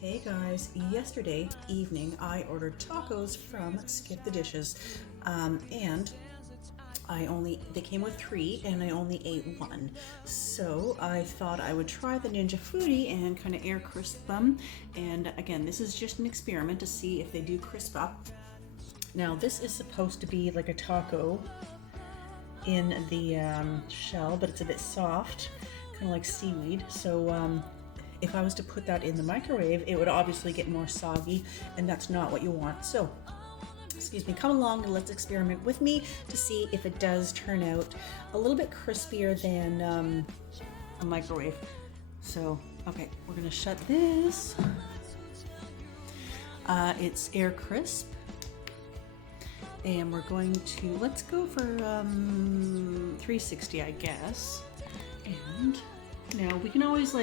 Hey guys, yesterday evening I ordered tacos from Skip the Dishes, and they came with three and I only ate one. So I thought I would try the Ninja Foodie and kind of air crisp them. And again, this is just an experiment to see if they do crisp up. Now this is supposed to be like a taco in the shell, but it's a bit soft, kind of like seaweed. So if I was to put that in the microwave, it would obviously get more soggy, and that's not what you want. So, excuse me, come along and let's experiment with me to see if it does turn out a little bit crispier than a microwave. So, okay, we're gonna shut this. It's air crisp. And we're going to, let's go for 360, I guess. And now we can always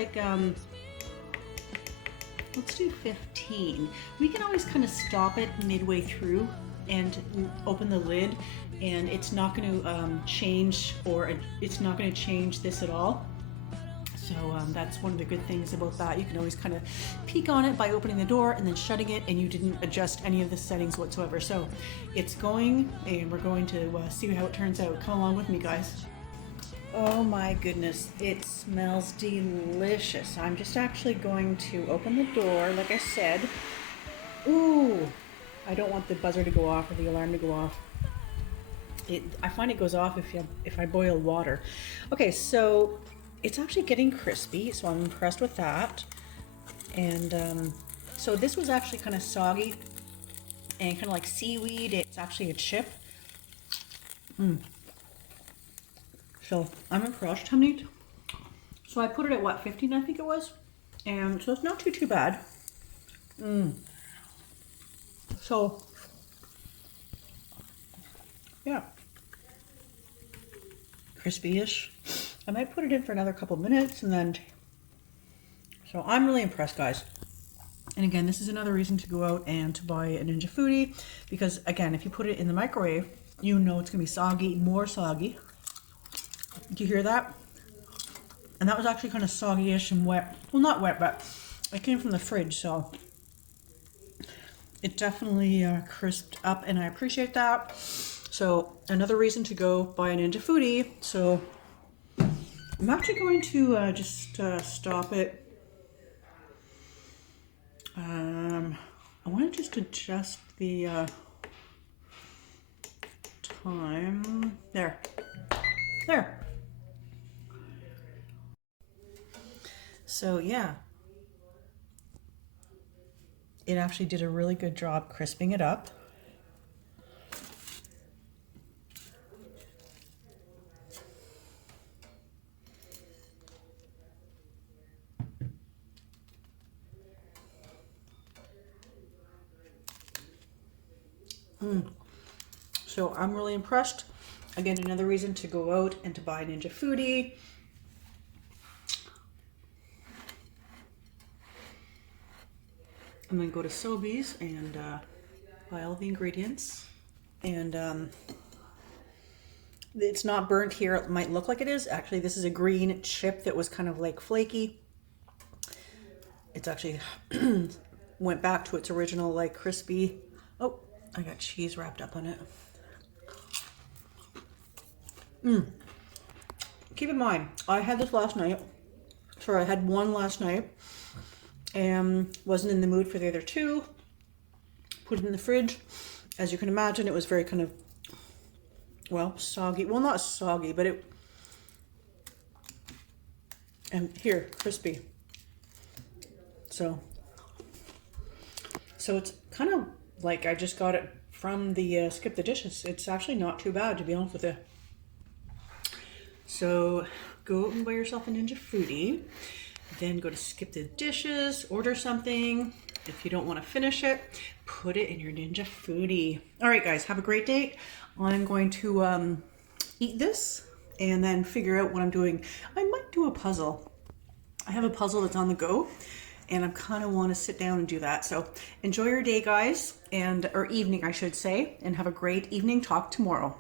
let's do 15. We can always kind of stop it midway through and open the lid, and it's not going to change, or it's not going to change this at all. So that's one of the good things about that. You can always kind of peek on it by opening the door and then shutting it, and you didn't adjust any of the settings whatsoever. So it's going, and we're going to see how it turns out. Come along with me, guys. Oh my goodness, it smells delicious. I'm just actually going to open the door, like I said. Ooh, I don't want the buzzer to go off or the alarm to go off. I find it goes off if I boil water. Okay, so it's actually getting crispy, so I'm impressed with that. And so this was actually kind of soggy and kind of like seaweed. It's actually a chip. So I'm impressed. How many? So I put it at what, 15, I think it was, and so it's not too bad. So yeah, crispy-ish. I might put it in for another couple minutes, and then. So I'm really impressed, guys. And again, this is another reason to go out and to buy a Ninja Foodie, because again, if you put it in the microwave, you know it's gonna be soggy, more soggy. Do you hear that? And that was actually kind of soggy-ish and wet. Well, not wet, but it came from the fridge, so it definitely crisped up, and I appreciate that. So another reason to go buy a Ninja Foodie. So I'm actually going to just stop it. I want to just adjust the time. There. So yeah, it actually did a really good job crisping it up. So I'm really impressed. Again, another reason to go out and to buy Ninja Foodie. I'm gonna go to Sobeys and buy all the ingredients. And it's not burnt here. It might look like it is. Actually, this is a green chip that was kind of like flaky. It's actually went back to its original like crispy. Oh, I got cheese wrapped up on it. Keep in mind, I had this last night. Sorry, I had one last night and wasn't in the mood for the other two. Put it in the fridge. As you can imagine, it was very kind of, well, soggy. Well, not soggy, but it, and here, crispy. So it's kind of like I just got it from the Skip the Dishes. It's actually not too bad, to be honest with you. So go and buy yourself a Ninja Foodie. Then go to Skip the Dishes, order something. If you don't want to finish it, put it in your Ninja Foodie. All right, guys, have a great day. I'm going to eat this and then figure out what I'm doing. I might do a puzzle. I have a puzzle that's on the go, and I kind of want to sit down and do that. So enjoy your day, guys, or evening, I should say, and have a great evening. Talk tomorrow.